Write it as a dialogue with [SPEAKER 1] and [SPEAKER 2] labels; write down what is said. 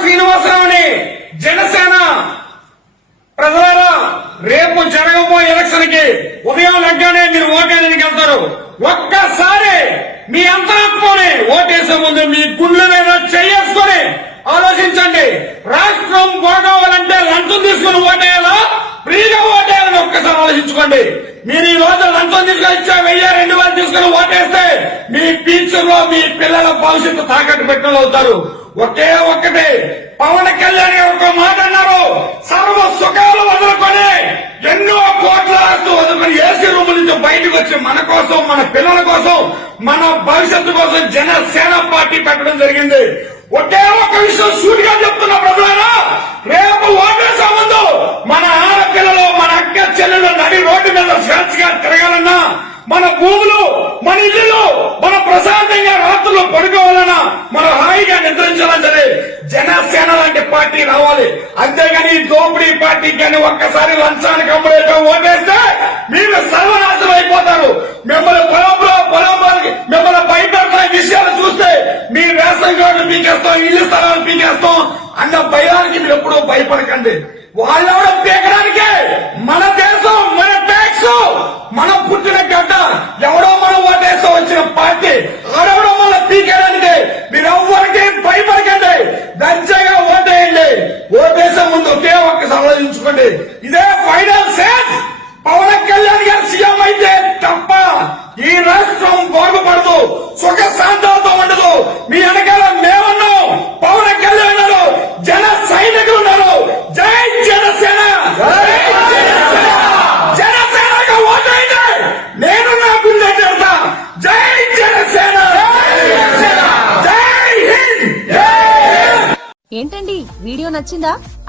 [SPEAKER 1] శ్రీనివాసరావుని జనసేన ప్రజలారా రేపు జరగబోయే ఎలక్షన్కి ఉదయం లగ్గానే మీరు ఓటేయడానికి వెళ్తారు. ఒక్కసారి మీ అంతరాత్మని ఓటేసే ముందు మీ గుండెల మీద చేసుకొని ఆలోచించండి. రాష్ట్రం బాగోవాలంటే లంచం తీసుకుని ఓటేయాలా? ఫ్రీగా ఓటేయాలని ఒక్కసారి ఆలోచించుకోండి. మీరు ఈ రోజు లంచం తీసుకొని ఇచ్చా వెయ్యి రెండు వేలు తీసుకుని ఓటేస్తే పిల్లల భవిష్యత్తు తాకట్టు పెట్టిన అవుతారు ఒకే ఒక్కటి పవన్ కళ్యాణ్ గారు ఒక మాట అన్నారు. సర్వ సుఖాలు వదులుకొని ఎన్నో కోట్ల ఆస్తు వదులుకొని ఏసీ రూమ్ నుంచి బయటకు వచ్చి మన కోసం మన పిల్లల కోసం మన భవిష్యత్తు కోసం జనసేన పార్టీ పెట్టడం జరిగింది. ఒకే ఒక విషయం సూటిగా చెప్తున్న ప్రజలారా. రేపు ఓటేసే ముందు మన ఆడపిల్లలు మన అక్క చెల్లెలు నడి రోడ్డు మీద స్వేచ్ఛగా తిరగాలన్నా మన భూములు మన ఇల్లు మన ప్రశాంత జనసేన లాంటి పార్టీ రావాలి. అంతేగాని దోపిడీ పార్టీ కానీ ఒక్కసారి లంచానికి అమ్మలేక ఓటేస్తే మీరు సర్వనాశనం అయిపోతారు. మిమ్మల్ని పొలంలో పొలంలోకి మిమ్మల్ని భయపెడుతున్న విషయాలు చూస్తే మీరు వేసం కార్డు పీకేస్తాం ఇల్లు స్థలాలు పీకేస్తాం అన్న భయానికి మీరు ఎప్పుడూ భయపడకండి. వాళ్ళెవరో పీకడానికే మన దేశం మన ట్యాక్స్ మనం పుట్టిన గడ్డ ఎవడో మనం ఓటేస్తూ వచ్చిన పార్టీ ఆడెవడో మన పీకేయడానికి మీరు ఎవ్వరికి భయపడకండి దంచగా ఓటేయండి ఓటేసే ముందు ఒకే ఒక్కసారి ఆలోచించుకోండి ఇదే ఫైనల్ సెట్ పవన్ కళ్యాణ్ గారు సీఎం అయితే తప్ప ఈ రాష్ట్రం బాగుపడదు. సుఖ శాంతాలతో ఉండదు. మీ వెనకాల మేమన్నాం. పవన్ కళ్యాణ్ ఉన్నారు. జన సైనికులు ఉన్నారు. జై జనసేన. జనసేనగా ఓటైంది నేను నా గుండె చెప్తా జై జనసేన. జై
[SPEAKER 2] హింద్. ఏంటండి? వీడియో నచ్చిందా?